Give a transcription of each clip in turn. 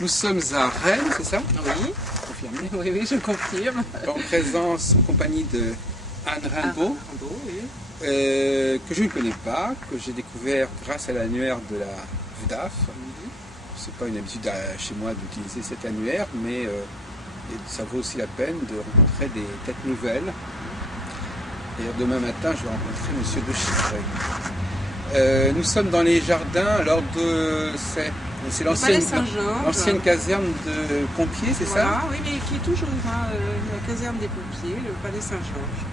Nous sommes à Rennes, c'est ça? Oui. Confirmé. Oui, oui, je confirme. En compagnie de Anne Rimbaud, Oui. que je ne connais pas, que j'ai découvert grâce à l'annuaire de la VDAF. Ce n'est pas une habitude chez moi d'utiliser cet annuaire, mais ça vaut aussi la peine de rencontrer des têtes nouvelles. D'ailleurs, demain matin, je vais rencontrer M. de Chiffrey. Nous sommes dans les jardins, alors c'est l'ancienne caserne de pompiers, c'est ça? Oui, mais qui est toujours la caserne des pompiers, le palais Saint-Georges,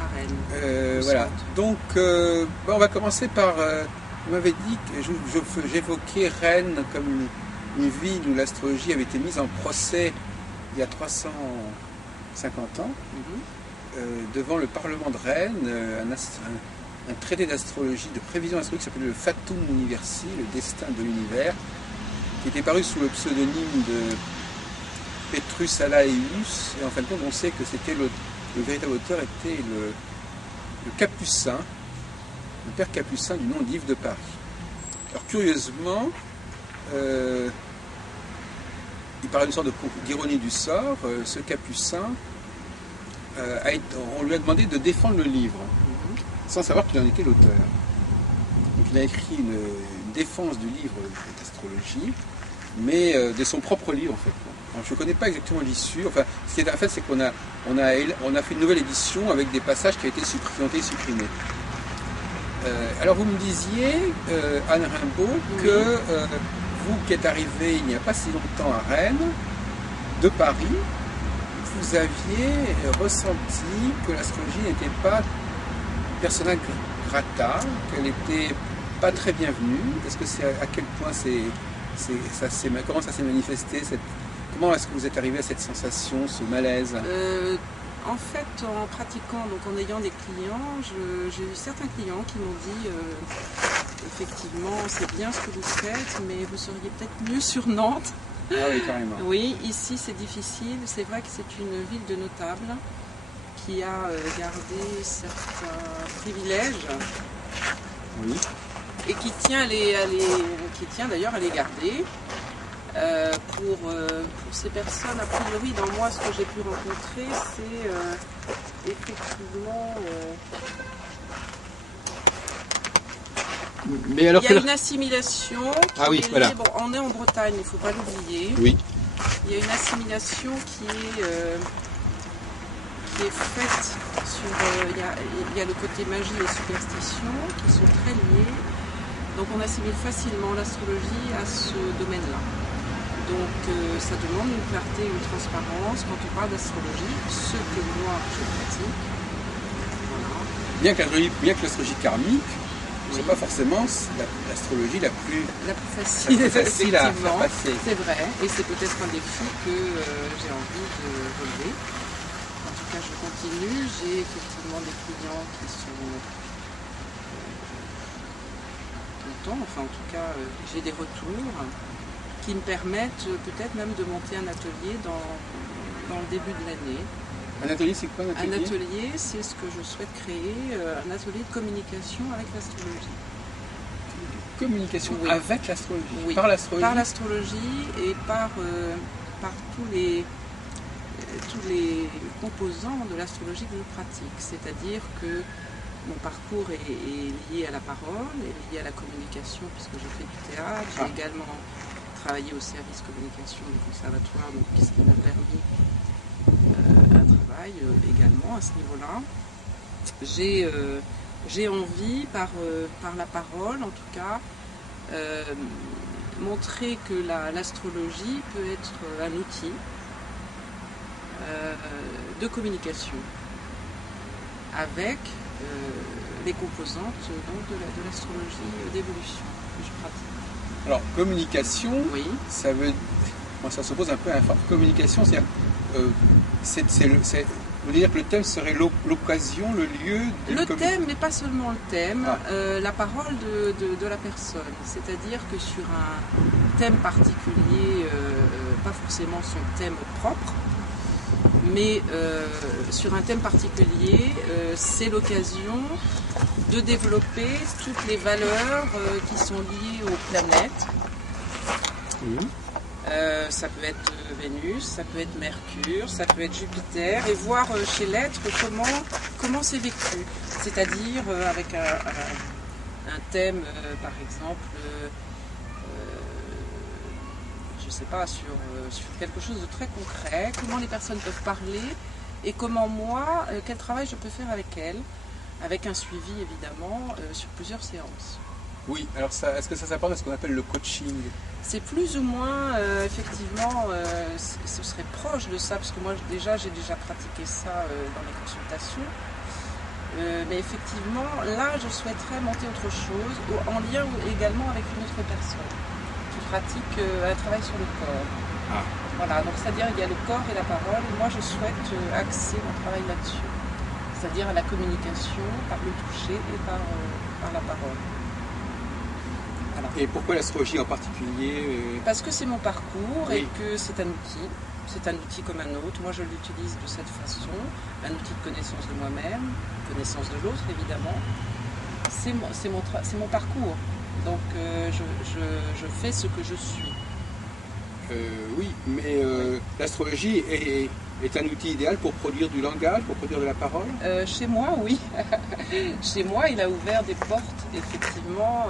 à Rennes. Voilà. Donc, on va commencer par. Vous m'avez dit que j'évoquais Rennes comme une ville où l'astrologie avait été mise en procès il y a 350 ans, devant le Parlement de Rennes, un traité d'astrologie, de prévision astrologique qui s'appelait le Fatum Universi, le destin de l'univers, qui était paru sous le pseudonyme de Petrus Alaeus, et en fin de compte on sait que c'était le véritable auteur était le Capucin, le père Capucin du nom d'Yves de Paris. Alors curieusement, il parlait d'une sorte d'ironie du sort, ce Capucin, on lui a demandé de défendre le livre, sans savoir qu'il en était l'auteur. Donc il a écrit une défense du livre d'astrologie, mais de son propre livre en fait. Alors, je ne connais pas exactement l'issue. Enfin, ce qui est en fait, c'est qu'on a fait une nouvelle édition avec des passages qui ont été supprimés. Alors vous me disiez, Anne Rimbaud, que vous qui êtes arrivée il n'y a pas si longtemps à Rennes, de Paris, vous aviez ressenti que l'astrologie n'était pas persona grata, qu'elle n'était pas très bienvenue. Est-ce que c'est à quel point comment ça s'est manifesté comment est-ce que vous êtes arrivé à cette sensation, ce malaise? En fait, en pratiquant, donc en ayant des clients, j'ai eu certains clients qui m'ont dit effectivement, c'est bien ce que vous faites, mais vous seriez peut-être mieux sur Nantes. Ah oui, carrément. Oui, ici c'est difficile. C'est vrai que c'est une ville de notables qui a gardé certains privilèges. Oui. Et qui tient d'ailleurs à les garder. Pour ces personnes, a priori, dans moi, ce que j'ai pu rencontrer, c'est effectivement... Mais alors il y a une assimilation qui est voilà. Bon, on est en Bretagne, il ne faut pas l'oublier. Oui. Il y a une assimilation qui est faite sur... il y a le côté magie et superstition qui sont très liés. Donc on assimile facilement l'astrologie à ce domaine-là. Donc ça demande une clarté, une transparence quand on parle d'astrologie, ce que moi je pratique. Voilà. Bien que l'astrologie karmique, c'est pas forcément l'astrologie la plus facile à faire passer. C'est vrai, et c'est peut-être un défi que j'ai envie de relever. En tout cas, je continue. J'ai effectivement des clients qui sont contents, enfin en tout cas, j'ai des retours qui me permettent peut-être même de monter un atelier dans le début de l'année. Un atelier, c'est quoi un atelier? Un atelier, c'est ce que je souhaite créer, un atelier de communication avec l'astrologie. Communication avec l'astrologie? Oui, par l'astrologie? Par l'astrologie et par tous les composants de l'astrologie que je pratique. C'est-à-dire que mon parcours est lié à la parole, est lié à la communication, puisque je fais du théâtre. J'ai également travaillé au service communication du conservatoire, donc ce qui m'a permis un travail également à ce niveau-là. J'ai envie, par la parole en tout cas, montrer que l'astrologie peut être un outil de communication avec les composantes donc, de l'astrologie d'évolution que je pratique. Alors, communication, ça veut... Bon, ça s'oppose un peu à la forme. Communication, c'est-à-dire... vous voulez dire que le thème serait l'occasion, le lieu... Le thème, mais pas seulement le thème, la parole de la personne. C'est-à-dire que sur un thème particulier, pas forcément son thème propre, mais sur un thème particulier, c'est l'occasion de développer toutes les valeurs qui sont liées aux planètes, Ça peut être Vénus, ça peut être Mercure, ça peut être Jupiter, et voir chez l'être comment c'est vécu. C'est-à-dire avec un thème, par exemple, je ne sais pas, sur quelque chose de très concret, comment les personnes peuvent parler, et comment moi, quel travail je peux faire avec elles, avec un suivi évidemment, sur plusieurs séances. Oui, alors est-ce que ça s'apporte à ce qu'on appelle le coaching? C'est plus ou moins, effectivement, ce serait proche de ça, parce que moi j'ai déjà pratiqué ça dans mes consultations. Mais effectivement, là je souhaiterais monter autre chose, en lien également avec une autre personne qui pratique un travail sur le corps. Ah. Voilà, donc c'est-à-dire il y a le corps et la parole, et moi je souhaite axer mon travail là-dessus. C'est-à-dire à la communication par le toucher et par la parole. Voilà. Et pourquoi l'astrologie en particulier? Parce que c'est mon parcours, oui. Et que c'est un outil. C'est un outil comme un autre. Moi, je l'utilise de cette façon. Un outil de connaissance de moi-même, connaissance de l'autre, évidemment. C'est mon parcours. Donc, je fais ce que je suis. Oui, mais l'astrologie est un outil idéal pour produire du langage, pour produire de la parole? Chez moi, oui. Chez moi, il a ouvert des portes, effectivement,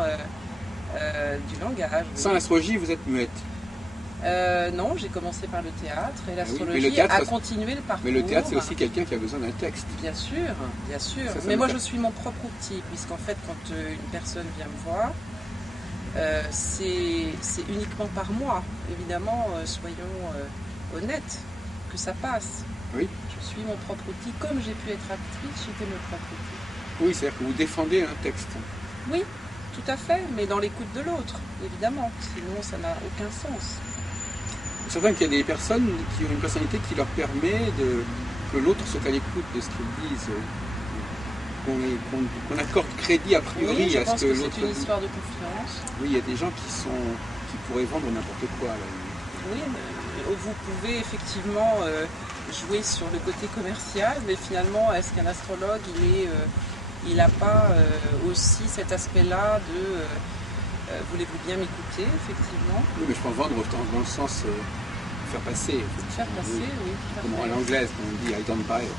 du langage. Sans l'astrologie, vous êtes muette? Non, j'ai commencé par le théâtre, et l'astrologie a continué le parcours. Mais le théâtre, c'est aussi quelqu'un qui a besoin d'un texte. Bien sûr, bien sûr. Mais moi, je suis mon propre outil, puisqu'en fait, quand une personne vient me voir, c'est uniquement par moi. Évidemment, soyons honnêtes, que ça passe. Oui. Je suis mon propre outil. Comme j'ai pu être actrice, j'étais mon propre outil. Oui, c'est-à-dire que vous défendez un texte. Oui, tout à fait, mais dans l'écoute de l'autre, évidemment. Sinon, ça n'a aucun sens. C'est certain qu'il y a des personnes qui ont une personnalité qui leur permet que l'autre soit à l'écoute de ce qu'ils disent. Qu'on accorde crédit a priori à ce que l'autre dit. C'est une histoire de confiance. Oui, il y a des gens qui pourraient vendre n'importe quoi. Là. Oui, vous pouvez effectivement jouer sur le côté commercial, mais finalement, est-ce qu'un astrologue, il n'a pas aussi cet aspect-là de voulez-vous bien m'écouter, effectivement? Oui, mais je pense vendre dans le sens faire passer. Faire passer, oui. Comme à l'anglaise, on dit I don't buy it.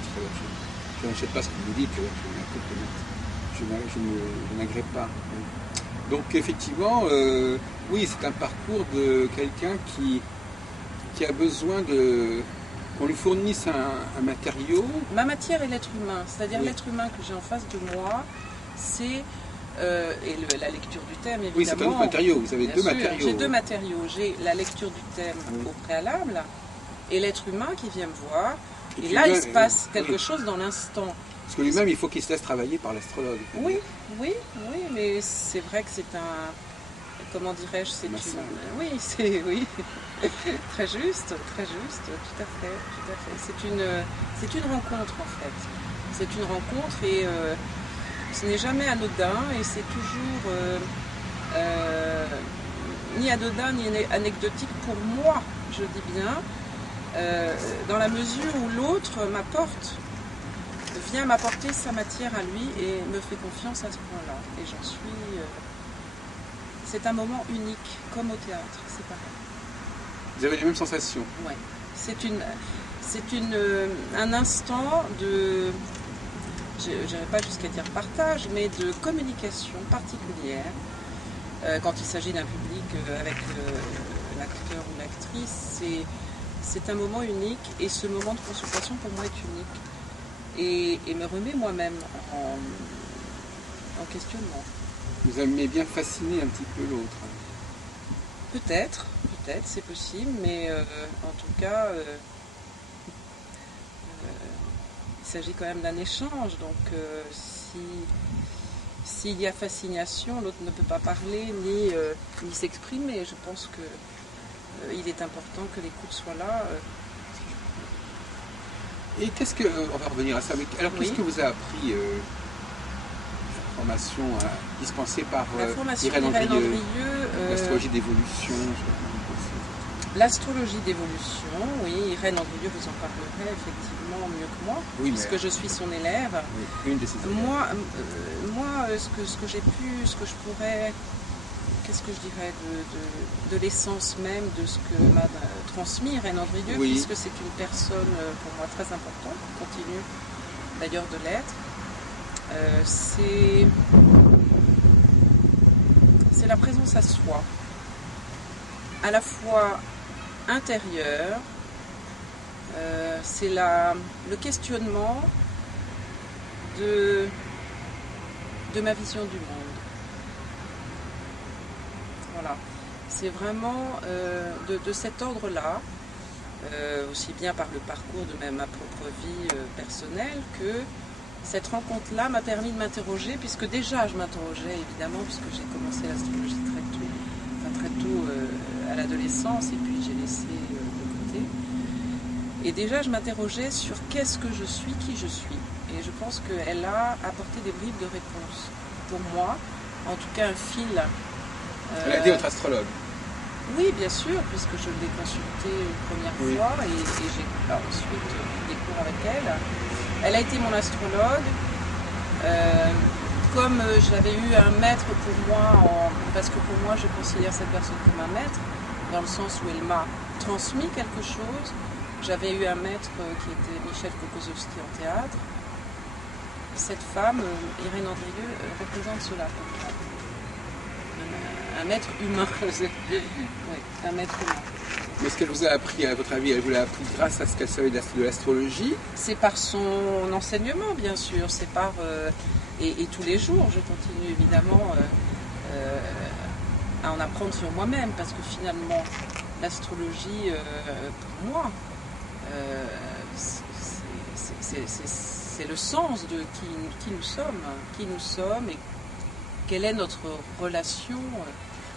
Je n'achète pas ce que vous dites, je n'agrée pas. Donc effectivement, oui, c'est un parcours de quelqu'un qui a besoin qu'on lui fournisse un matériau. Ma matière est l'être humain, c'est-à-dire l'être humain que j'ai en face de moi, c'est la lecture du thème, évidemment. Oui, c'est un autre matériau, vous avez deux matériaux. J'ai deux matériaux, j'ai la lecture du thème au préalable et l'être humain qui vient me voir. Et là, il se passe quelque chose dans l'instant. Parce que lui-même, il faut qu'il se laisse travailler par l'astrologue. Oui, mais c'est vrai que c'est un... Comment dirais-je, c'est une... Oui, très juste, tout à fait. C'est une rencontre, en fait. C'est une rencontre et ce n'est jamais anodin et c'est toujours ni anodin ni anecdotique pour moi, je dis bien. Dans la mesure où l'autre vient m'apporter sa matière à lui et me fait confiance à ce point-là. Et j'en suis... c'est un moment unique, comme au théâtre, c'est pareil. Vous avez les mêmes sensations? Oui. C'est un instant de... Je n'irai pas jusqu'à dire partage, mais de communication particulière. Quand il s'agit d'un public avec l'acteur ou l'actrice, c'est un moment unique et ce moment de consultation pour moi est unique et me remet moi-même en questionnement. Vous aimez bien fasciner un petit peu l'autre? Peut-être, c'est possible, mais en tout cas, il s'agit quand même d'un échange, donc s'il y a fascination, l'autre ne peut pas parler ni s'exprimer. Je pense qu'il est important que l'écoute soit là. Et on va revenir à ça, alors qu'est-ce que vous a appris la formation dispensée par Irène Andrieux, l'astrologie d'évolution? L'astrologie d'évolution, oui, Irène Andrieux vous en parlerait effectivement mieux que moi, puisque je suis son élève. Oui, une de ses élèves. Moi, ce que je pourrais qu'est-ce que je dirais, de l'essence même de ce que m'a transmis Irène Andrieux, Oui. puisque c'est une personne pour moi très importante, continue d'ailleurs de l'être. C'est la présence à soi, à la fois intérieure, c'est le questionnement de ma vision du monde. Voilà, c'est vraiment de cet ordre-là, aussi bien par le parcours de ma propre vie personnelle que cette rencontre-là m'a permis de m'interroger, puisque déjà je m'interrogeais évidemment, puisque j'ai commencé l'astrologie très tôt à l'adolescence, et puis j'ai laissé de côté. Et déjà je m'interrogeais sur qu'est-ce que je suis, qui je suis. Et je pense qu'elle a apporté des bribes de réponse. Pour moi, en tout cas un fil. Elle a dit votre astrologue. Oui, bien sûr, puisque je l'ai consultée une première fois et j'ai ensuite pris des cours avec elle. Elle a été mon astrologue. Comme j'avais eu un maître pour moi, parce que pour moi je considère cette personne comme un maître, dans le sens où elle m'a transmis quelque chose. J'avais eu un maître qui était Michel Kokozowski en théâtre. Cette femme, Irène Andrieux, représente cela pour moi. Un maître humain. Oui, un maître humain. Mais ce qu'elle vous a appris, à votre avis, elle vous l'a appris grâce à ce qu'elle savait de l'astrologie? C'est par son enseignement, bien sûr. C'est par et tous les jours, je continue évidemment à en apprendre sur moi-même, parce que finalement, l'astrologie, pour moi, c'est le sens de qui nous sommes et quelle est notre relation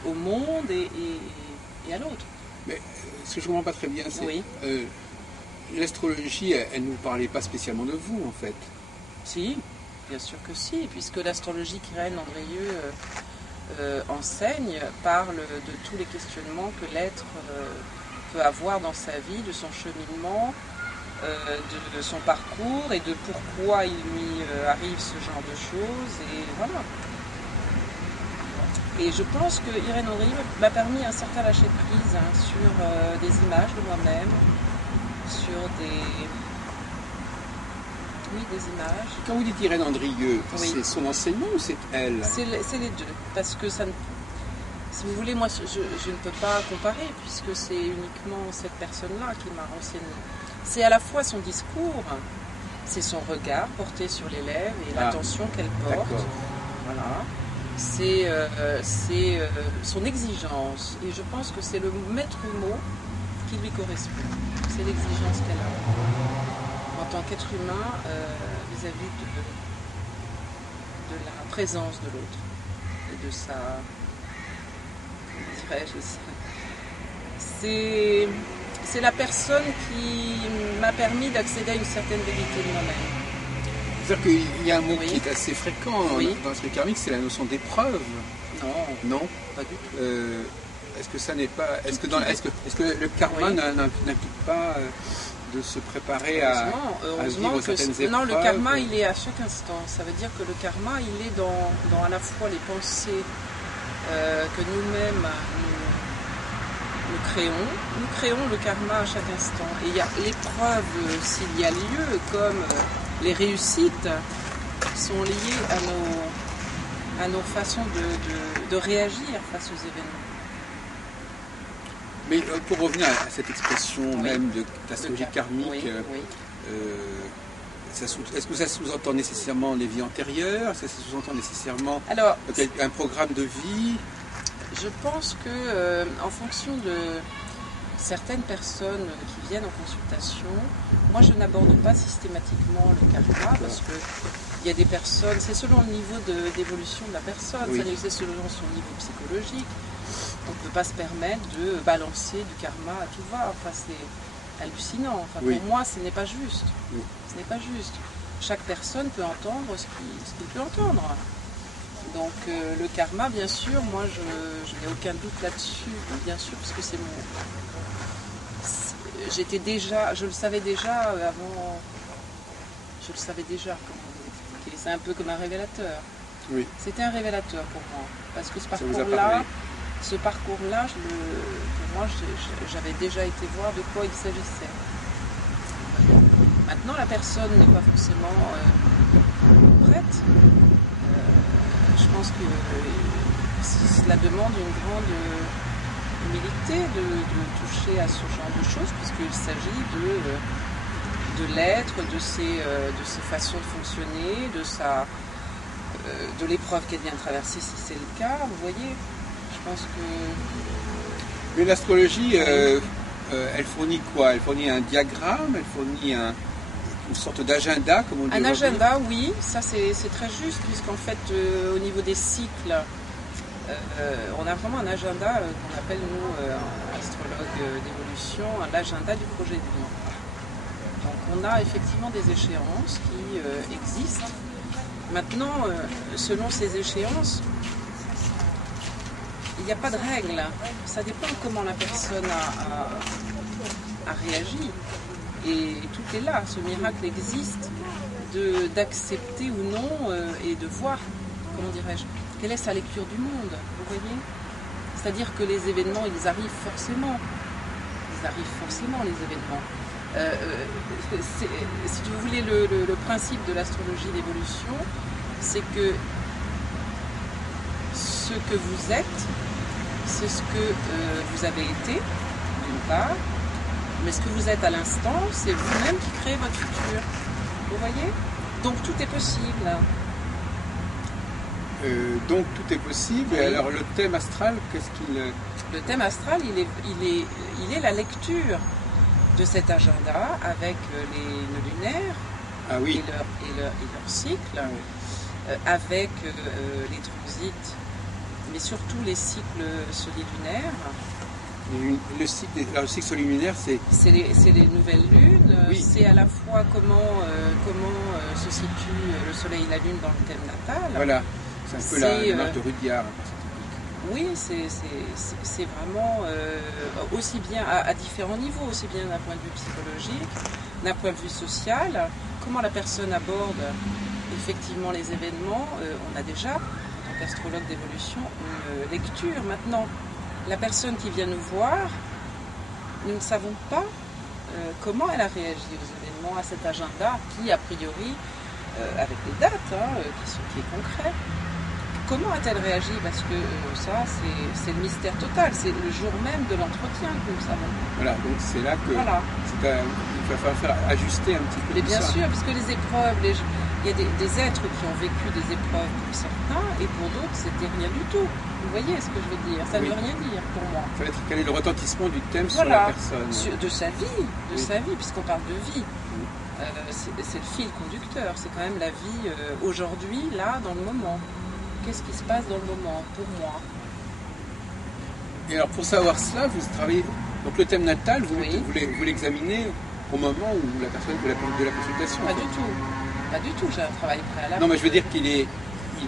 au monde et à l'autre. Mais ce que je ne comprends pas très bien, c'est oui. L'astrologie, elle ne nous parlait pas spécialement de vous, en fait. Si, bien sûr que si, puisque l'astrologie qu'Irène Andrieux enseigne parle de tous les questionnements que l'être peut avoir dans sa vie, de son cheminement, de son parcours et de pourquoi il lui arrive ce genre de choses, et voilà. Et je pense que Irène Andrieux m'a permis un certain lâcher prise sur des images de moi-même, sur des images. Quand vous dites Irène Andrieux, oui. C'est son enseignement ou c'est elle? C'est les deux, parce que ça ne... Si vous voulez, moi je ne peux pas comparer, puisque c'est uniquement cette personne-là qui m'a renseigné. C'est à la fois son discours, c'est son regard porté sur l'élève et l'attention qu'elle porte. Voilà. C'est son exigence. Et je pense que c'est le maître mot qui lui correspond. C'est l'exigence qu'elle a en tant qu'être humain vis-à-vis de la présence de l'autre et de sa... Comment dirais-je? C'est la personne qui m'a permis d'accéder à une certaine vérité de moi-même. C'est-à-dire qu'il y a un mot qui est assez fréquent dans l'esprit karmique, c'est la notion d'épreuve. Non, pas du tout. Est-ce que ça n'est pas... Est-ce que le karma n'implique pas de se préparer à vivre certaines épreuves? Non, le karma, il est à chaque instant. Ça veut dire que le karma, il est dans à la fois les pensées que nous-mêmes nous créons. Nous créons le karma à chaque instant. Et il y a l'épreuve, s'il y a lieu, comme les réussites sont liées à nos façons de réagir face aux événements. Mais pour revenir à cette expression même d'astrologie karmique, est-ce que ça sous-entend nécessairement les vies antérieures? Est-ce que ça sous-entend nécessairement un programme de vie? Je pense que en fonction de certaines personnes qui viennent en consultation, moi je n'aborde pas systématiquement le karma, parce que il y a des personnes, c'est selon le niveau d'évolution de la personne, c'est selon son niveau psychologique. On ne peut pas se permettre de balancer du karma à tout va. Enfin, c'est hallucinant. Enfin, pour moi, ce n'est pas juste. Ce n'est pas juste. Chaque personne peut entendre ce qu'il peut entendre. Donc le karma, bien sûr, moi je n'ai aucun doute là-dessus, bien sûr, parce que c'est mon... je le savais déjà avant... Je le savais déjà, comment vous expliquer. C'est un peu comme un révélateur. Oui. C'était un révélateur pour moi. Parce que ce parcours-là, ce parcours-là, pour moi, j'avais déjà été voir de quoi il s'agissait. Maintenant, la personne n'est pas forcément prête. Je pense que cela demande une grande humilité de toucher à ce genre de choses, puisqu'il s'agit de l'être, de ses façons de fonctionner, de l'épreuve qu'elle vient de traverser, si c'est le cas. Vous voyez, je pense que... Mais l'astrologie, elle fournit quoi? Elle fournit un diagramme, elle fournit une sorte d'agenda, comme on dit. Un agenda, oui, ça c'est très juste, puisqu'en fait, au niveau des cycles, on a vraiment un agenda qu'on appelle, nous, astrologues d'évolution, l'agenda du projet de vie. Donc on a effectivement des échéances qui existent. Maintenant, selon ces échéances, il n'y a pas de règle. Ça dépend comment la personne a réagi. Et tout est là, ce miracle existe, d'accepter ou non et de voir, comment dirais-je, quelle est sa lecture du monde, vous voyez? C'est-à-dire que les événements, ils arrivent forcément. Ils arrivent forcément, les événements. Si vous voulez, le principe de l'astrologie d'évolution, c'est que ce que vous êtes, c'est ce que vous avez été, d'une part, mais ce que vous êtes à l'instant, c'est vous-même qui créez votre futur. Vous voyez? Donc tout est possible. Donc tout est possible. Oui. Et alors le thème astral, qu'est-ce qu'il... Le thème astral, il est la lecture de cet agenda avec le lunaire et leur cycle, avec les transits, mais surtout les cycles solilunaires. Le cycle solilunaire, c'est les nouvelles lunes. Oui. C'est à la fois comment se situe le soleil et la lune dans le thème natal. Voilà, c'est un peu la marche de Rudyard. Oui, c'est vraiment aussi bien à différents niveaux, aussi bien d'un point de vue psychologique, d'un point de vue social, comment la personne aborde effectivement les événements. On a déjà, en tant qu'astrologue d'évolution, une lecture. Maintenant, la personne qui vient nous voir, nous ne savons pas comment elle a réagi aux événements, à cet agenda qui, a priori, avec les dates, qui est concret. Comment a-t-elle réagi? Parce que ça, c'est le mystère total. C'est le jour même de l'entretien que nous savons. Voilà, donc c'est là que il va falloir faire ajuster un petit peu. Et bien sûr, puisque les épreuves, il y a des êtres qui ont vécu des épreuves pour certains, et pour d'autres, c'était rien du tout. Vous voyez ce que je veux dire? Ça ne veut rien dire pour moi. Ça va être quel est le retentissement du thème sur la personne? De sa vie, sa vie, puisqu'on parle de vie. C'est le fil conducteur, c'est quand même la vie aujourd'hui, là, dans le moment. Qu'est-ce qui se passe dans le moment, pour moi? Et alors, pour savoir cela, vous travaillez... Donc le thème natal, vous l'examinez au moment où la personne fait de la consultation? Pas du tout. Pas du tout, j'ai un travail préalable. Non, mais je veux dire qu'il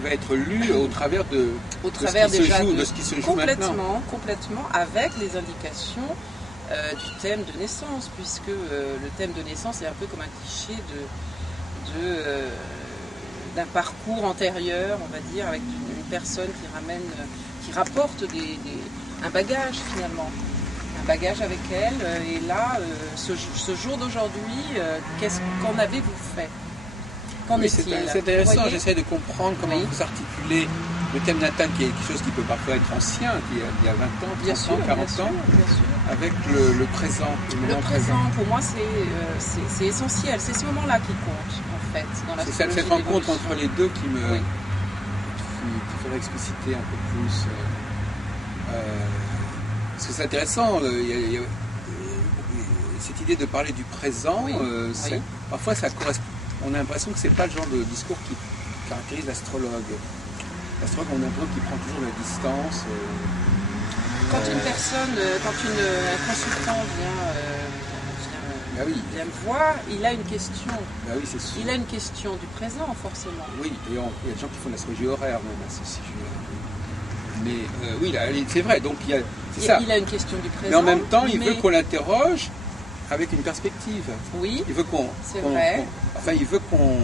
va être lu au travers de ce qui se joue maintenant. Complètement, avec les indications du thème de naissance, puisque le thème de naissance est un peu comme un cliché d'un parcours antérieur, on va dire, avec une personne qui rapporte un bagage finalement, un bagage avec elle. Et là, ce jour d'aujourd'hui, qu'en avez-vous fait? Qu'en est-il? C'est intéressant, j'essaie de comprendre comment vous articulez le thème natal, qui est quelque chose qui peut parfois être ancien, qui il y a 20 ans, 30 ans, 40 ans, avec le présent. Le présent, pour moi, c'est essentiel. C'est ce moment-là qui compte, en fait, dans la C'est cette rencontre entre les deux qui faudrait expliciter un peu plus. Parce que c'est intéressant, il y a cette idée de parler du présent, parfois ça correspond. On a l'impression que c'est pas le genre de discours qui caractérise l'astrologue. L'astrologue, on a l'impression qu'il prend toujours la distance. Quand une personne, un consultant vient me voir, il a une question. Bah oui, c'est sûr. Il a une question du présent, forcément. Oui, et il y a des gens qui font de l'astrologie horaire même à ce sujet. Mais oui, c'est vrai, donc c'est ça. Il a une question du présent. Mais en même temps, il veut qu'on l'interroge avec une perspective. Oui, il veut c'est vrai. Il veut qu'on...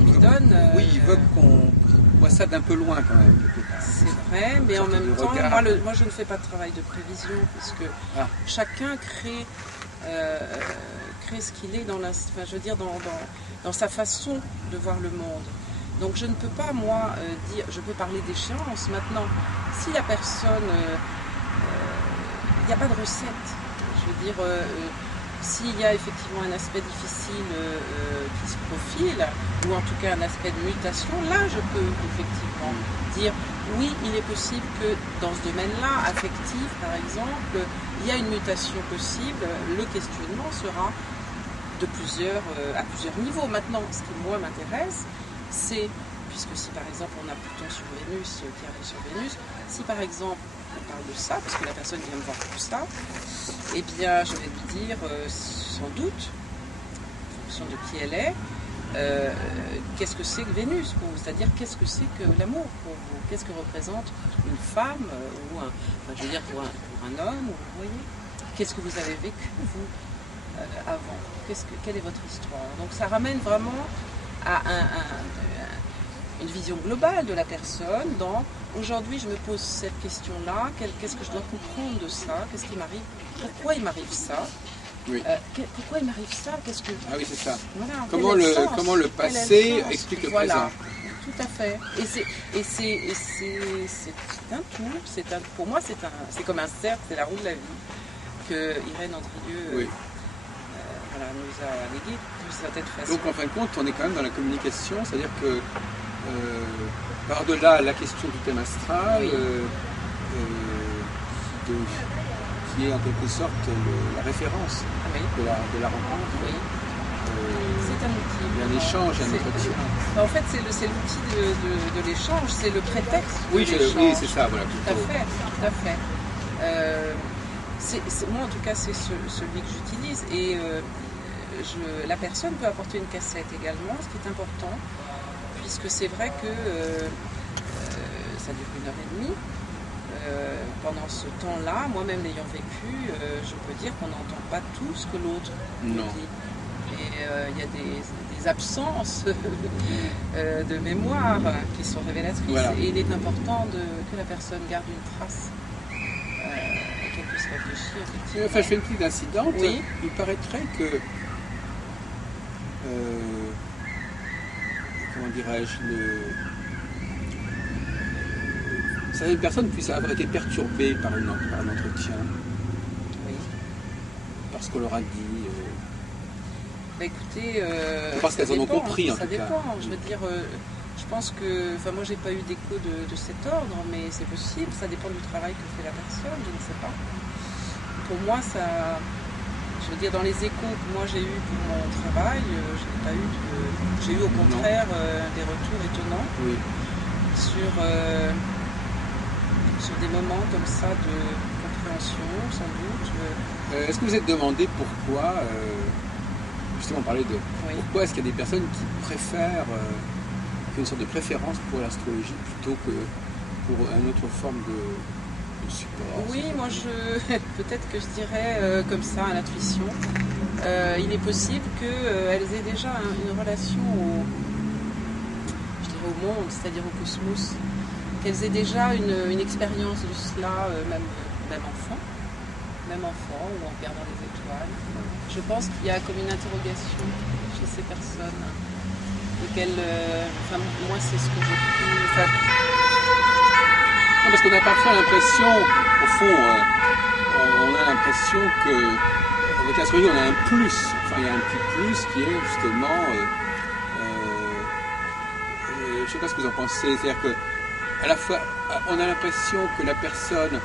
Il lui donne... Oui, il veut qu'on voit ça d'un peu loin quand même. C'est vrai, mais en même temps, moi je ne fais pas de travail de prévision, puisque chacun crée ce qu'il est dans sa façon de voir le monde. Donc je ne peux pas, moi, dire, je peux parler d'échéance. Maintenant, si la personne, il n'y a pas de recette. Je veux dire, s'il y a effectivement un aspect difficile qui se profile, ou en tout cas un aspect de mutation, là je peux effectivement dire oui, il est possible que dans ce domaine-là, affectif par exemple, il y a une mutation possible. Le questionnement sera à plusieurs niveaux. Maintenant, ce qui moi m'intéresse, c'est, puisque si par exemple on a Pluton sur Vénus qui arrive sur Vénus, si par exemple on parle de ça, parce que la personne vient me voir pour ça, eh bien je vais lui dire sans doute, en fonction de qui elle est, qu'est-ce que c'est que Vénus pour vous, c'est-à-dire qu'est-ce que c'est que l'amour pour vous, qu'est-ce que représente une femme ou pour un homme, vous voyez, qu'est-ce que vous avez vécu vous avant, quelle est votre histoire. Donc ça ramène vraiment à une vision globale de la personne. Aujourd'hui je me pose cette question-là, qu'est-ce que je dois comprendre de ça, qu'est-ce qui m'arrive, pourquoi il m'arrive ça. Oui. Pourquoi il m'arrive ça? Ah oui, c'est ça. Voilà, comment le passé explique le présent. Tout à fait. Et c'est un tout. Pour moi, c'est comme un cercle, c'est la roue de la vie que Irène Andrieux nous a légué d'une certaine façon. Donc en fin de compte, on est quand même dans la communication, c'est-à-dire que par-delà la question du thème astral, qui est en quelque sorte la référence de la rencontre. Oui. C'est un outil. Il y a un échange, un entretien. En fait, c'est l'outil de l'échange, c'est le prétexte. Oui, c'est ça, voilà. Tout à fait. Moi, en tout cas, c'est celui que j'utilise. Et la personne peut apporter une cassette également, ce qui est important, puisque c'est vrai que ça dure 1h30. Pendant ce temps-là, moi-même l'ayant vécu, je peux dire qu'on n'entend pas tout ce que l'autre nous dit. Et il y a des absences de mémoire qui sont révélatrices. Voilà. Et il est important que la personne garde une trace et qu'elle puisse réfléchir. Enfin, je fais une petite incidente. Oui. Il paraîtrait que, comment dirais-je, certaines personnes puissent avoir été perturbées par un entretien. Oui. Parce qu'on leur a dit. Écoutez, parce qu'elles en ont compris en tout cas. Ça dépend. Je veux dire, je pense que, moi j'ai pas eu d'écho de cet ordre, mais c'est possible. Ça dépend du travail que fait la personne. Je ne sais pas. Pour moi, ça, je veux dire, dans les échos que moi j'ai eu pour mon travail, j'ai eu au contraire des retours étonnants sur des moments comme ça de compréhension, sans doute. Est-ce que vous êtes demandé pourquoi, justement on parlait de pourquoi est-ce qu'il y a des personnes qui préfèrent, qui ont une sorte de préférence pour l'astrologie plutôt que pour une autre forme de support? Oui, moi peut-être que je dirais comme ça à l'intuition, il est possible qu'elles aient déjà une relation au monde, c'est-à-dire au cosmos, qu'elles aient déjà une expérience de cela, même enfant, ou en regardant les étoiles. Je pense qu'il y a comme une interrogation chez ces personnes, moi c'est ce que j'ai pu... Non, parce qu'on a parfois l'impression, au fond, on a l'impression qu'avec l'astrologie on a un plus, il y a un petit plus qui est justement, je ne sais pas ce que vous en pensez, c'est-à-dire que à la fois, on a l'impression que la personne,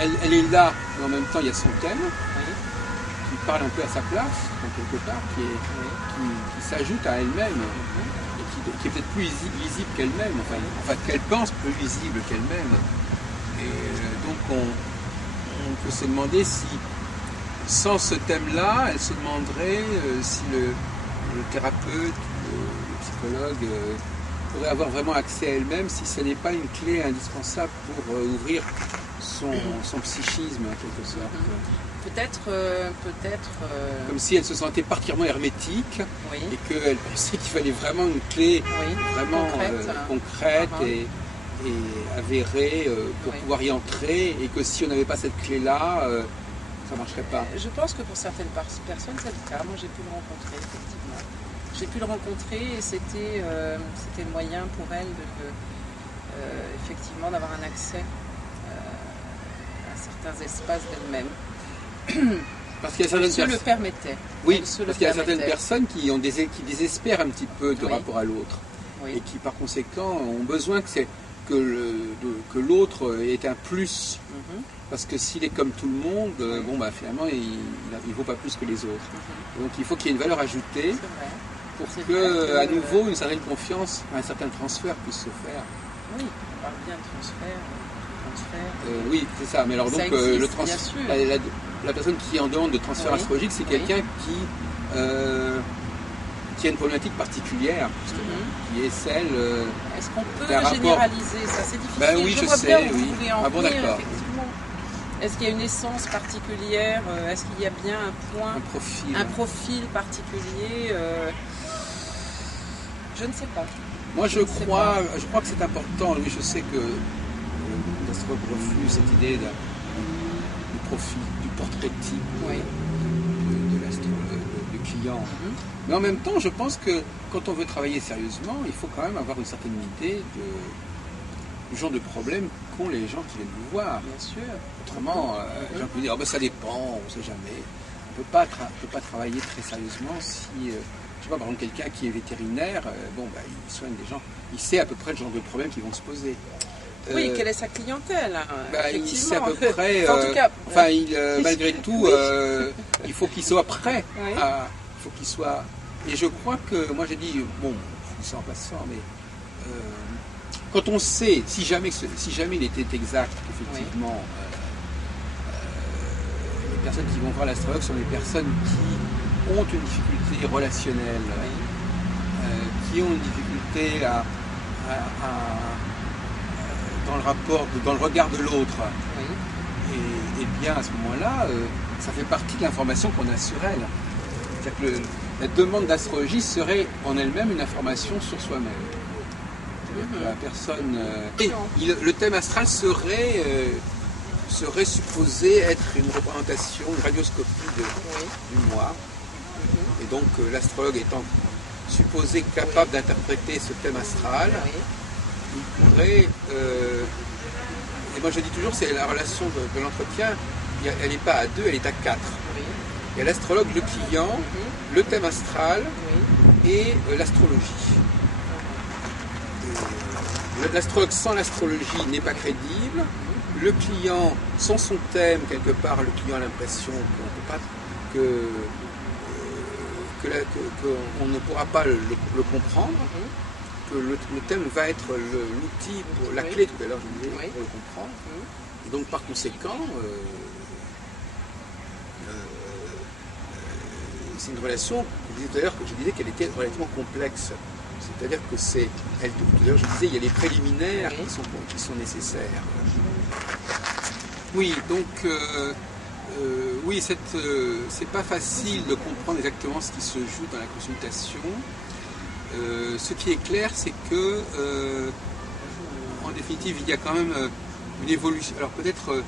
elle est là, mais en même temps, il y a son thème, qui parle un peu à sa place, quelque part, qui s'ajoute à elle-même, et qui est peut-être plus visible qu'elle-même, enfin qu'elle pense plus visible qu'elle-même. Et donc, on peut se demander si, sans ce thème-là, elle se demanderait si le thérapeute, le psychologue, pourrait avoir vraiment accès à elle-même, si ce n'est pas une clé indispensable pour ouvrir son psychisme en quelque sorte. Peut-être... Comme si elle se sentait particulièrement hermétique oui. et qu'elle pensait qu'il fallait vraiment une clé vraiment concrète et avérée pour pouvoir y entrer, et que si on n'avait pas cette clé-là, ça ne marcherait pas. Je pense que pour certaines personnes, c'est le cas. Moi, j'ai pu le rencontrer, effectivement. J'ai pu le rencontrer et c'était le moyen pour elle effectivement d'avoir un accès à certains espaces d'elle-même. Parce qu'il y a certaines personnes... le permettait. Oui, parce qu'il y a certaines personnes qui désespèrent un petit peu de rapport à l'autre. Oui. Et qui, par conséquent, ont besoin que l'autre ait un plus. Parce que s'il est comme tout le monde, finalement, il ne vaut pas plus que les autres. Donc il faut qu'il y ait une valeur ajoutée pour que, à nouveau, une certaine confiance, un certain transfert puisse se faire. Oui, on parle bien de transfert. Oui, c'est ça. Mais alors, donc, existe, le transfert. La personne qui en demande de transfert astrologique, c'est quelqu'un qui a une problématique particulière, qui est celle. Est-ce qu'on peut généraliser ça? C'est difficile. Oui, je sais. Oui. Ah bon, d'accord. Est-ce qu'il y a une essence particulière? Est-ce qu'il y a bien un profil particulier? Je ne sais pas. Moi, je crois que c'est important. Oui, je sais que l'astrologue refuse cette idée du profil, du portrait type du client. Mais en même temps, je pense que quand on veut travailler sérieusement, il faut quand même avoir une certaine idée du genre de problème qu'ont les gens qui viennent nous voir. Bien sûr. Autrement, les gens peuvent dire ça dépend, on ne sait jamais. On ne peut pas travailler très sérieusement si, je sais pas, par exemple, quelqu'un qui est vétérinaire, il soigne des gens, il sait à peu près le genre de problème qui vont se poser. Oui, quelle est sa clientèle? Il sait à peu près. En tout cas, malgré tout, il faut qu'il soit prêt. Oui. Il faut qu'il soit. Et je crois que, moi j'ai dit, je dis ça en passant, mais quand on sait, si jamais il était exact, effectivement, les personnes qui vont voir l'astrologue sont des personnes qui ont une difficulté relationnelle, qui ont une difficulté dans le regard de l'autre. Oui. Et bien à ce moment-là, ça fait partie de l'information qu'on a sur elle. C'est-à-dire que la demande d'astrologie serait en elle-même une information sur soi-même. La personne. Le thème astral serait supposé être une représentation, une radioscopie du moi. Et donc l'astrologue étant supposé capable d'interpréter ce thème astral, il pourrait. Et moi je dis toujours, c'est la relation de l'entretien, elle n'est pas à 2, elle est à 4. Il y a l'astrologue, le client, le thème astral et l'astrologie. L'astrologue sans l'astrologie n'est pas crédible. Le client sans son thème, quelque part, le client a l'impression qu'on ne pourra pas le comprendre, que le thème va être l'outil, la clé tout à l'heure, je disais, pour le comprendre. Et donc par conséquent, c'est une relation, je disais tout à l'heure, que je disais qu'elle était relativement complexe. C'est-à-dire que tout à l'heure je disais, il y a les préliminaires qui sont nécessaires. Oui, donc c'est pas facile de comprendre exactement ce qui se joue dans la consultation. Ce qui est clair, c'est que en définitive, il y a quand même une évolution. Alors peut-être, vous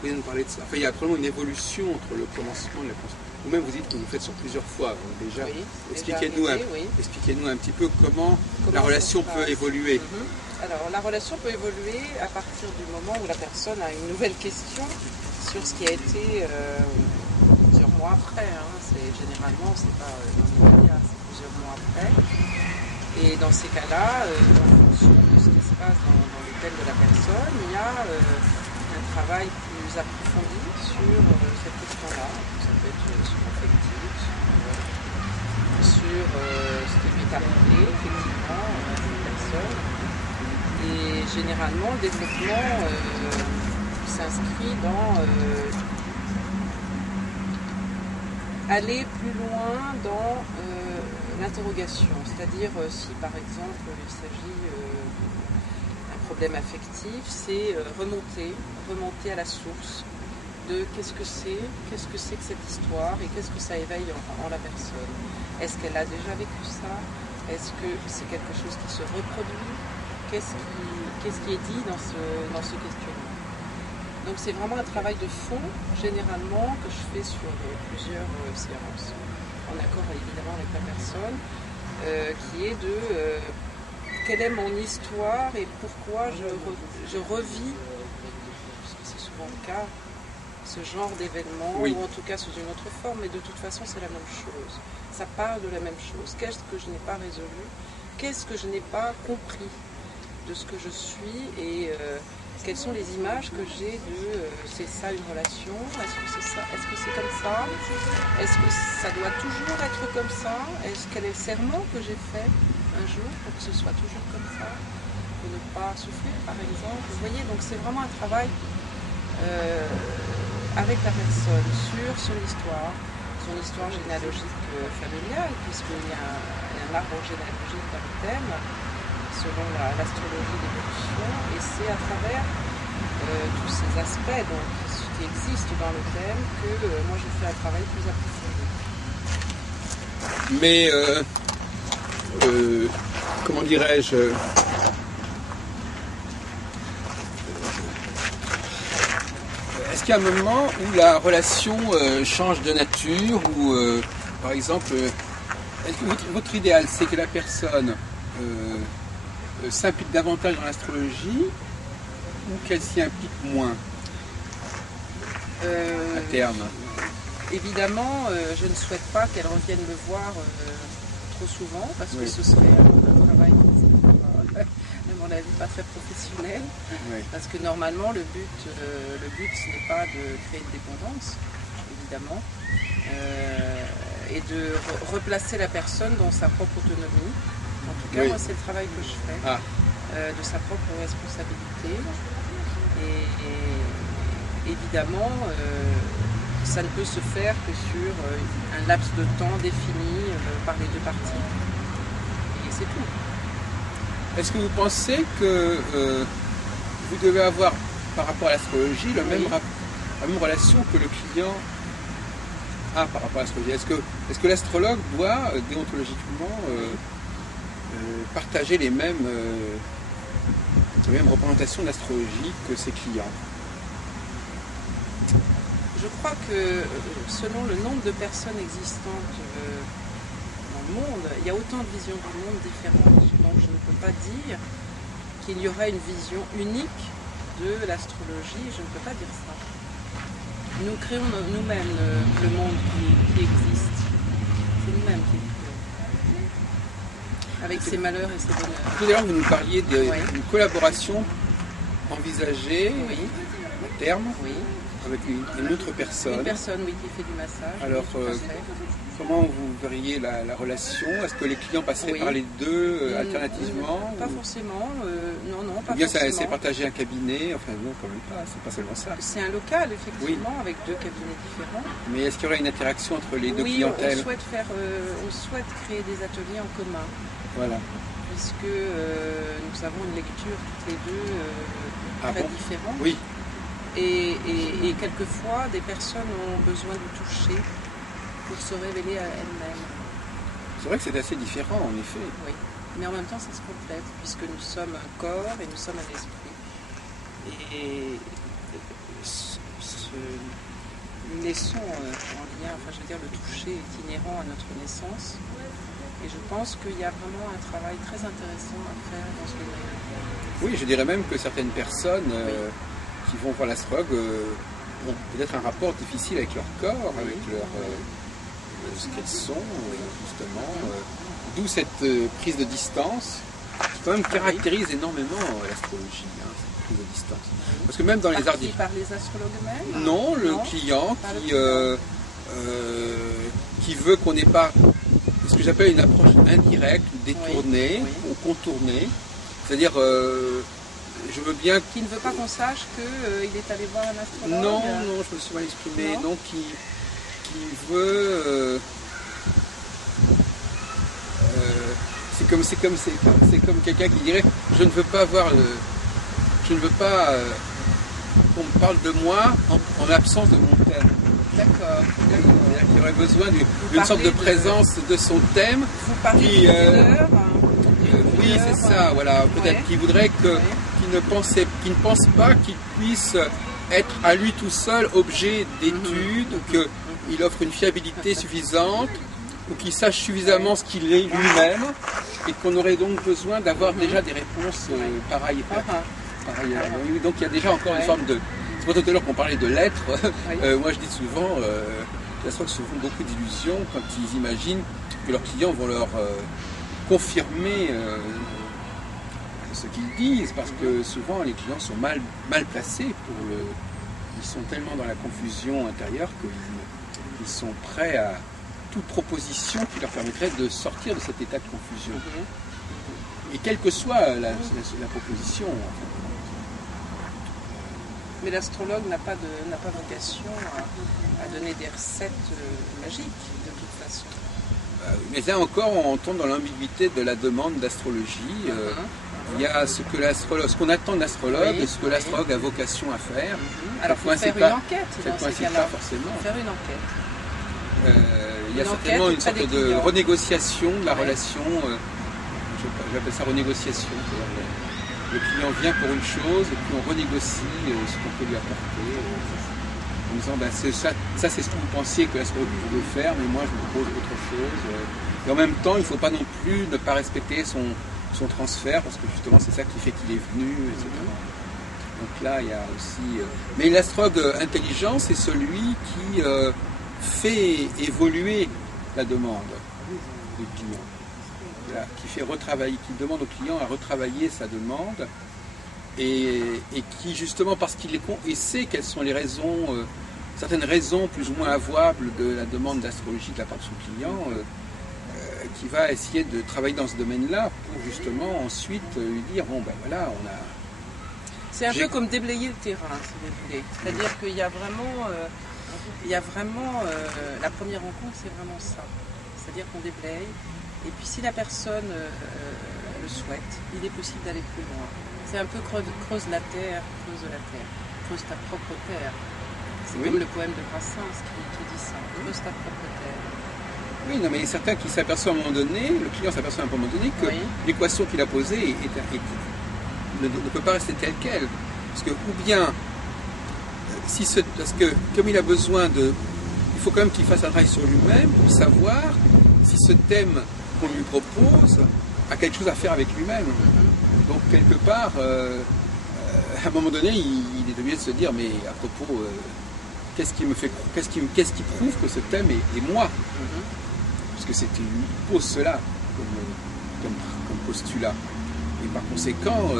pouvez nous parler de ça. Enfin, il y a probablement une évolution entre le commencement et la consultation. Vous-même, vous dites que vous le faites sur plusieurs fois. Donc déjà, expliquez-nous un petit peu comment la relation peut évoluer. Alors, la relation peut évoluer à partir du moment où la personne a une nouvelle question sur ce qui a été plusieurs mois après. Généralement, c'est pas dans l'immédiat, c'est plusieurs mois après. Et dans ces cas-là, en fonction de ce qui se passe dans le thème de la personne, il y a un travail plus approfondi sur cette question-là. Ça peut être sur l'affectif, sur ce qui lui est arrivé, effectivement, à cette personne. Et généralement, le développement s'inscrit dans aller plus loin dans l'interrogation. C'est-à-dire, si par exemple il s'agit d'un problème affectif, c'est remonter à la source de qu'est-ce que c'est que cette histoire et qu'est-ce que ça éveille en la personne. Est-ce qu'elle a déjà vécu ça? Est-ce que c'est quelque chose qui se reproduit? Qu'est-ce qui est dit dans ce questionnement? Donc c'est vraiment un travail de fond, généralement, que je fais sur plusieurs séances, en accord évidemment avec la personne, qui est de quelle est mon histoire et pourquoi je revis, puisque c'est souvent le cas, ce genre d'événement, oui. ou en tout cas sous une autre forme, mais de toute façon c'est la même chose. Ça parle de la même chose. Qu'est-ce que je n'ai pas résolu? Qu'est-ce que je n'ai pas compris de ce que je suis et quelles sont les images que j'ai de c'est ça une relation? Est-ce que c'est ça? Est-ce que c'est comme ça? Est-ce que ça doit toujours être comme ça? Quel est le serment que j'ai fait un jour pour que ce soit toujours comme ça? De ne pas souffrir par exemple. Vous voyez, donc c'est vraiment un travail avec la personne sur son histoire généalogique familiale, puisqu'il y a un arbre généalogique dans le thème, selon l'astrologie d'évolution, et c'est à travers tous ces aspects qui existent dans le thème que moi je fais un travail plus approfondi. Mais, comment dirais-je, est-ce qu'il y a un moment où la relation change de nature, ou par exemple, est-ce que votre idéal c'est que la personne s'implique davantage dans l'astrologie ou qu'elle s'y implique moins à terme? Évidemment, je ne souhaite pas qu'elle revienne me voir trop souvent parce que ce serait un travail à mon avis pas très professionnel, parce que normalement le but ce n'est pas de créer une dépendance, évidemment, et de replacer la personne dans sa propre autonomie. En tout cas, moi c'est le travail que je fais, de sa propre responsabilité, et évidemment ça ne peut se faire que sur un laps de temps défini par les deux parties, et c'est tout. Est-ce que vous pensez que vous devez avoir, par rapport à l'astrologie, la même relation que le client a par rapport à l'astrologie? Est-ce que l'astrologue doit, déontologiquement, partager les mêmes représentations de l'astrologie que ses clients? Je crois que selon le nombre de personnes existantes dans le monde, il y a autant de visions du monde différentes. Donc je ne peux pas dire qu'il y aurait une vision unique de l'astrologie, je ne peux pas dire ça. Nous créons nous-mêmes le monde qui existe. C'est nous-mêmes qui le créons. Avec ses malheurs et ses bonheurs. Tout à l'heure, vous nous parliez d'une collaboration envisagée à terme. Avec une autre personne. Une personne, qui fait du massage. Alors, comment vous verriez la relation? Est-ce que les clients passeraient par les deux alternativement? Pas forcément, non, pas bien forcément. C'est partager un cabinet, enfin non, quand même pas, c'est pas seulement ça. C'est un local, effectivement, avec deux cabinets différents. Mais est-ce qu'il y aurait une interaction entre les deux clientèles? On souhaite créer des ateliers en commun. Voilà. Puisque nous avons une lecture toutes les deux très différente. Oui. Et quelquefois, des personnes ont besoin de toucher pour se révéler à elles-mêmes. C'est vrai que c'est assez différent, en effet. Oui, mais en même temps, ça se complète, puisque nous sommes un corps et nous sommes un esprit. Et nous naissons en lien, le toucher est inhérent à notre naissance. Et je pense qu'il y a vraiment un travail très intéressant à faire dans ce domaine. Oui, je dirais même que certaines personnes qui vont voir l'astrologue ont peut-être un rapport difficile avec leur corps, avec ce qu'elles sont, justement. D'où cette prise de distance qui quand même caractérise énormément l'astrologie, cette prise de distance. Parce que même dans les arts... Par les astrologues eux-mêmes? Non, le client qui veut qu'on n'ait pas ce que j'appelle une approche indirecte, détournée ou contournée. C'est-à-dire... je veux bien... Qui ne veut pas qu'on sache qu'il est allé voir un astrologue? Non, je me suis mal exprimé. Non, qui veut... c'est comme quelqu'un qui dirait je ne veux pas voir qu'on me parle de moi en absence de mon thème. D'accord. C'est-à-dire qu'il y aurait besoin d'une sorte de présence de son thème. Vous parlez du leader, oui, c'est ça, voilà. Peut-être qu'il voudrait qu'il ne pense pas qu'il puisse être à lui tout seul objet d'étude, qu'il offre une fiabilité suffisante, ou qu'il sache suffisamment ce qu'il est lui-même, et qu'on aurait donc besoin d'avoir déjà des réponses pareilles. Par ailleurs. Donc il y a déjà encore une forme de... C'est pas tout à l'heure qu'on parlait de l'être. Moi je dis souvent, les astrologues se font beaucoup d'illusions quand ils imaginent que leurs clients vont leur confirmer ce qu'ils disent, parce que souvent les clients sont mal placés ils sont tellement dans la confusion intérieure qu'ils sont prêts à toute proposition qui leur permettrait de sortir de cet état de confusion. Et quelle que soit la proposition. Mais l'astrologue n'a pas vocation à donner des recettes magiques, de toute façon. Mais là encore, on tombe dans l'ambiguïté de la demande d'astrologie. Il y a ce qu'on attend de l'astrologue et ce que l'astrologue a vocation à faire. Alors, il faut faire une enquête dans ces cas-là. Pas forcément. Faire une enquête. Il y a certainement une sorte de renégociation de la relation. J'appelle ça renégociation. Le client vient pour une chose et puis on renégocie ce qu'on peut lui apporter en disant ça c'est ce que vous pensiez que l'astrologue pouvait faire, mais moi je vous propose autre chose. Et en même temps, il ne faut pas non plus ne pas respecter son transfert, parce que justement c'est ça qui fait qu'il est venu, etc. Donc là il y a aussi... Mais l'astrologue intelligent, c'est celui qui fait évoluer la demande du client. Qui fait retravailler, qui demande au client à retravailler sa demande et qui justement parce qu'il sait quelles sont les raisons, certaines raisons plus ou moins avouables de la demande d'astrologie de la part de son client, qui va essayer de travailler dans ce domaine-là pour justement ensuite lui dire bon ben voilà on a... C'est un peu comme déblayer le terrain, si vous voulez. C'est-à-dire qu'il y a vraiment, la première rencontre c'est vraiment ça. C'est-à-dire qu'on déblaye. Et puis si la personne le souhaite, il est possible d'aller plus loin. C'est un peu creuse la terre, creuse ta propre terre. C'est comme le poème de Brassens qui dit ça, creuse ta propre terre. Oui, non, mais il y a certains qui s'aperçoivent à un moment donné, le client s'aperçoit à un moment donné que l'équation qu'il a posée ne peut pas rester telle qu'elle. Parce que, ou bien, parce que comme il a besoin de... Il faut quand même qu'il fasse un travail sur lui-même pour savoir si ce thème qu'on lui propose a quelque chose à faire avec lui-même. Donc quelque part, à un moment donné, il est obligé de se dire, mais à propos, qu'est-ce qui prouve que ce thème est moi? Parce que il pose cela comme postulat. Et par conséquent,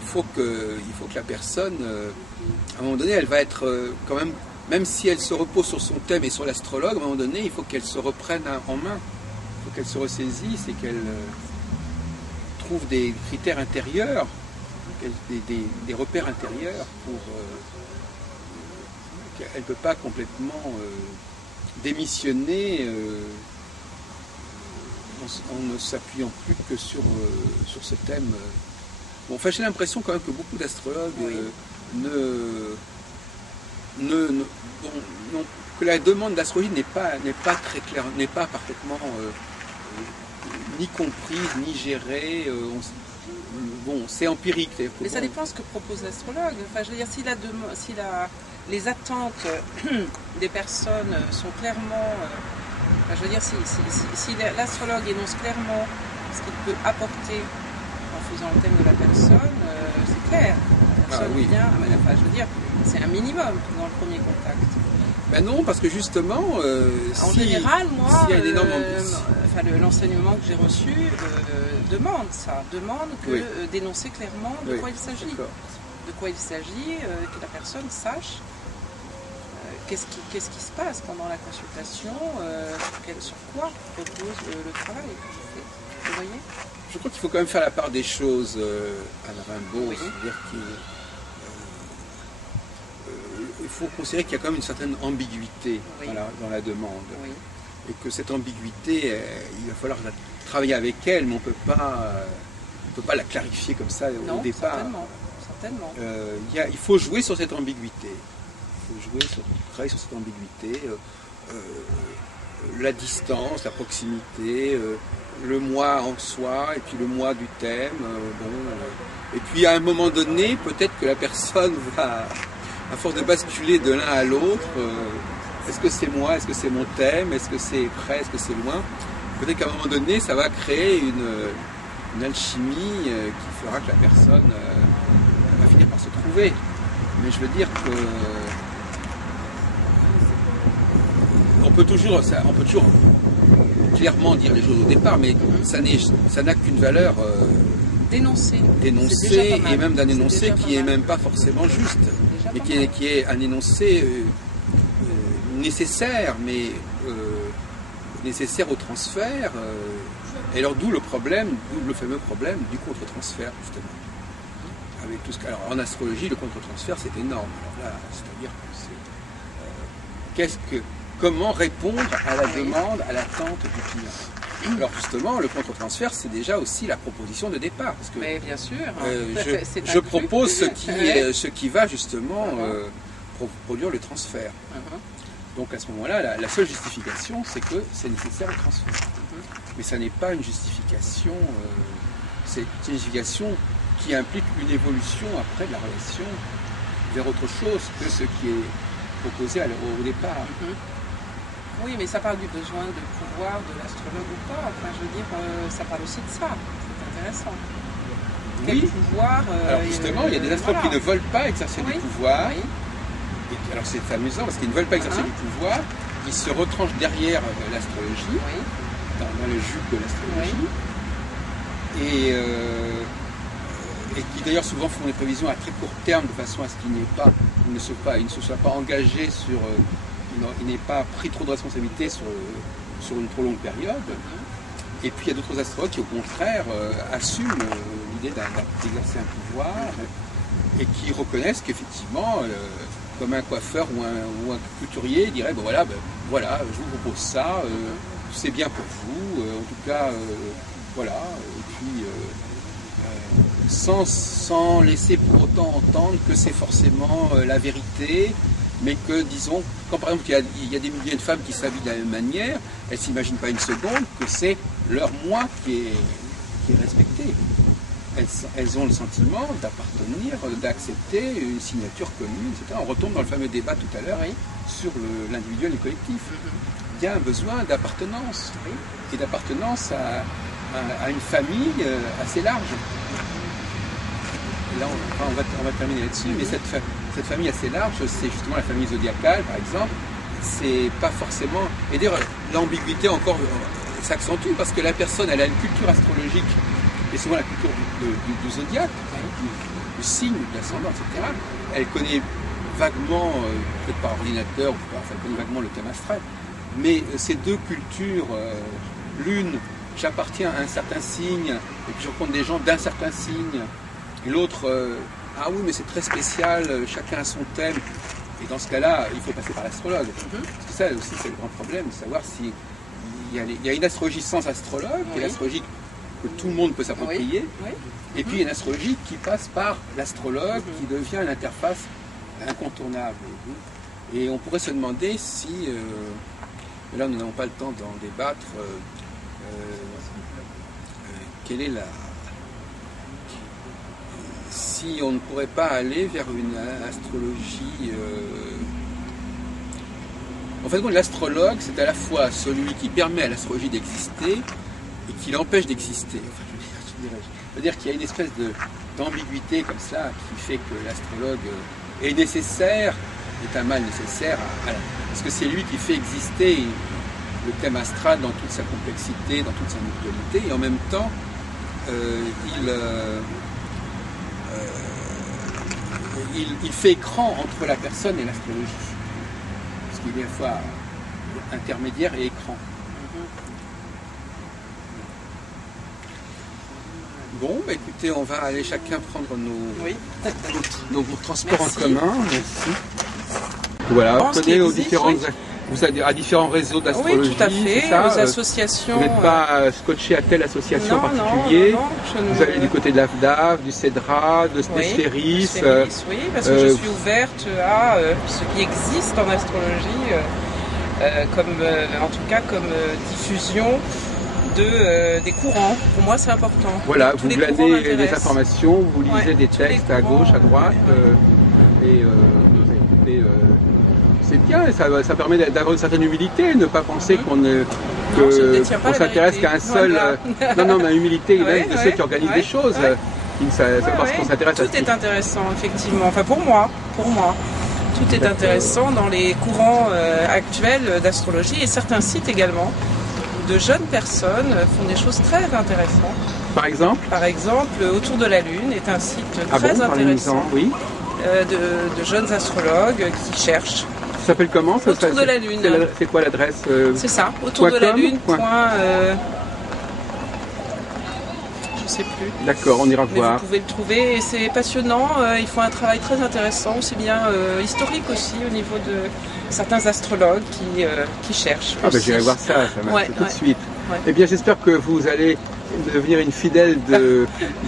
il faut que la personne, à un moment donné, elle va être quand même si elle se repose sur son thème et sur l'astrologue, à un moment donné, il faut qu'elle se reprenne en main. Il faut qu'elle se ressaisisse et qu'elle trouve des critères intérieurs, des repères intérieurs pour... elle ne peut pas complètement démissionner en ne s'appuyant plus que sur ce thème. Bon, enfin, j'ai l'impression quand même que beaucoup d'astrologues que la demande d'astrologie n'est pas très claire, n'est pas parfaitement ni comprise, ni gérée. Bon, c'est empirique. Mais ça dépend ce que propose l'astrologue. Enfin, je veux dire, si les attentes des personnes sont clairement... enfin, je veux dire, si l'astrologue énonce clairement ce qu'il peut apporter en faisant le thème de la personne, c'est clair. La personne vient, enfin, je veux dire, c'est un minimum dans le premier contact. Ben non, parce que justement, en général, moi, l'enseignement que j'ai reçu demande d'énoncer clairement de quoi il s'agit. De quoi il s'agit, que la personne sache qu'est-ce qui se passe pendant la consultation, sur quoi repose le travail que je fais. Vous voyez ? Je crois qu'il faut quand même faire la part des choses, Anne Rimbaud, c'est-à-dire il faut considérer qu'il y a quand même une certaine ambiguïté dans la demande. Oui. Et que cette ambiguïté, il va falloir travailler avec elle, mais on ne peut pas la clarifier comme ça au départ. Certainement. certainement. Il faut jouer sur cette ambiguïté. Il faut travailler sur cette ambiguïté. La distance, la proximité, le moi en soi, et puis le moi du thème. Et puis à un moment donné, peut-être que la personne va, à force de basculer de l'un à l'autre, est-ce que c'est moi, est-ce que c'est mon thème, est-ce que c'est près, est-ce que c'est loin, peut-être qu'à un moment donné, ça va créer une alchimie qui fera que la personne va finir par se trouver. Mais je veux dire que on peut toujours clairement dire les choses au départ, mais ça n'a qu'une valeur d'énoncer, et même d'un énoncé qui n'est même pas forcément juste, mais qui est un énoncé nécessaire, mais nécessaire au transfert. Et alors d'où le fameux problème du contre-transfert, justement. Avec tout alors en astrologie, le contre-transfert, c'est énorme. Alors là, c'est-à-dire que comment répondre à la demande, à l'attente du client. Alors justement, le contre-transfert, c'est déjà aussi la proposition de départ. Parce que, mais bien sûr, je propose ce qui va justement produire le transfert. Donc à ce moment-là, la seule justification, c'est que c'est nécessaire au transfert. Mais ça n'est pas une justification, c'est une justification qui implique une évolution après de la relation vers autre chose que ce qui est proposé au départ. Oui, mais ça parle du besoin de pouvoir de l'astrologue ou pas. Enfin, je veux dire, ça parle aussi de ça. C'est intéressant. Quel pouvoir alors justement, il y a des astrologues qui ne veulent pas exercer du pouvoir. Et alors c'est amusant parce qu'ils ne veulent pas exercer du pouvoir. Ils se retranchent derrière l'astrologie, dans le jus de l'astrologie. Et qui d'ailleurs souvent font des prévisions à très court terme de façon à ce qu'ils ne se soient pas engagés sur... il n'est pas pris trop de responsabilité sur une trop longue période. Et puis il y a d'autres astrologues qui au contraire assument l'idée d'exercer un pouvoir et qui reconnaissent qu'effectivement, comme un coiffeur ou un couturier dirait, voilà, je vous propose ça, c'est bien pour vous, en tout cas, voilà. Et puis sans laisser pour autant entendre que c'est forcément la vérité, mais que, disons, quand par exemple il y a des milliers de femmes qui s'habillent de la même manière, elles ne s'imaginent pas une seconde que c'est leur moi qui est respecté. Elles ont le sentiment d'appartenir, d'accepter une signature commune, etc. On retombe dans le fameux débat tout à l'heure sur l'individuel et le collectif. Il y a un besoin d'appartenance, et d'appartenance à une famille assez large. Et là, on va terminer là-dessus, mais cette famille assez large, c'est justement la famille zodiacale, par exemple. C'est pas forcément... Et d'ailleurs, l'ambiguïté encore s'accentue parce que la personne, elle a une culture astrologique, et souvent la culture du zodiaque, du signe, de l'ascendant, etc. Elle connaît vaguement, peut-être par ordinateur, elle connaît vaguement le thème astral, mais ces deux cultures, l'une, j'appartiens à un certain signe, et puis je rencontre des gens d'un certain signe, et l'autre, ah oui, mais c'est très spécial, chacun a son thème. Et dans ce cas-là, il faut passer par l'astrologue. Parce que ça aussi, c'est le grand problème, de savoir s'il y a une astrologie sans astrologue, qui est l'astrologie que tout le monde peut s'approprier, et puis il y a une astrologie qui passe par l'astrologue, qui devient une interface incontournable. Et on pourrait se demander si, là nous n'avons pas le temps d'en débattre, quelle est si on ne pourrait pas aller vers une astrologie... En fait, l'astrologue, c'est à la fois celui qui permet à l'astrologie d'exister et qui l'empêche d'exister. Enfin, je veux dire qu'il y a une espèce d'ambiguïté comme ça qui fait que l'astrologue est nécessaire, est un mal nécessaire, parce que c'est lui qui fait exister le thème astral dans toute sa complexité, dans toute sa mutualité, et en même temps, il fait écran entre la personne et l'astrologie. Parce qu'il est à la fois intermédiaire et écran. Bon, écoutez, on va aller chacun prendre nos transports en commun. Merci. Voilà, prenez aux différentes vous avez à différents réseaux d'astrologie. Oui, tout à fait, ça, aux associations. Vous n'êtes pas scotché à telle association en particulier. Non, vous allez du côté de l'AFDAF, du CEDRA, de Sphéris. Oui, parce que je suis ouverte à ce qui existe en astrologie, en tout cas comme diffusion des courants. Pour moi, c'est important. Voilà, vous glanez des informations, vous lisez des textes à gauche, à droite, c'est bien, ça permet d'avoir une certaine humilité, ne pas penser qu'on s'intéresse qu'à un seul. Voilà. Non, mais humilité de ceux qui organisent des choses. C'est parce qu'on s'intéresse à tout est intéressant, effectivement. Enfin, pour moi, tout est intéressant dans les courants actuels d'astrologie et certains sites également. De jeunes personnes font des choses très intéressantes. Par exemple, Autour de la Lune est un site très intéressant. Oui. De jeunes astrologues qui cherchent. Ça s'appelle comment ça, Autour de la Lune. C'est quoi l'adresse C'est ça, autour de la Lune. Je ne sais plus. D'accord, on ira voir. Vous pouvez le trouver et c'est passionnant. Ils font un travail très intéressant, aussi bien historique aussi au niveau de certains astrologues qui cherchent. J'irai voir ça tout de suite. Ouais. Eh bien, j'espère que vous allez devenir une fidèle de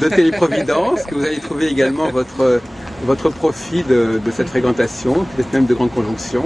Téléprovidence, que vous allez trouver également votre profit de cette fréquentation, peut-être même de grandes conjonctions.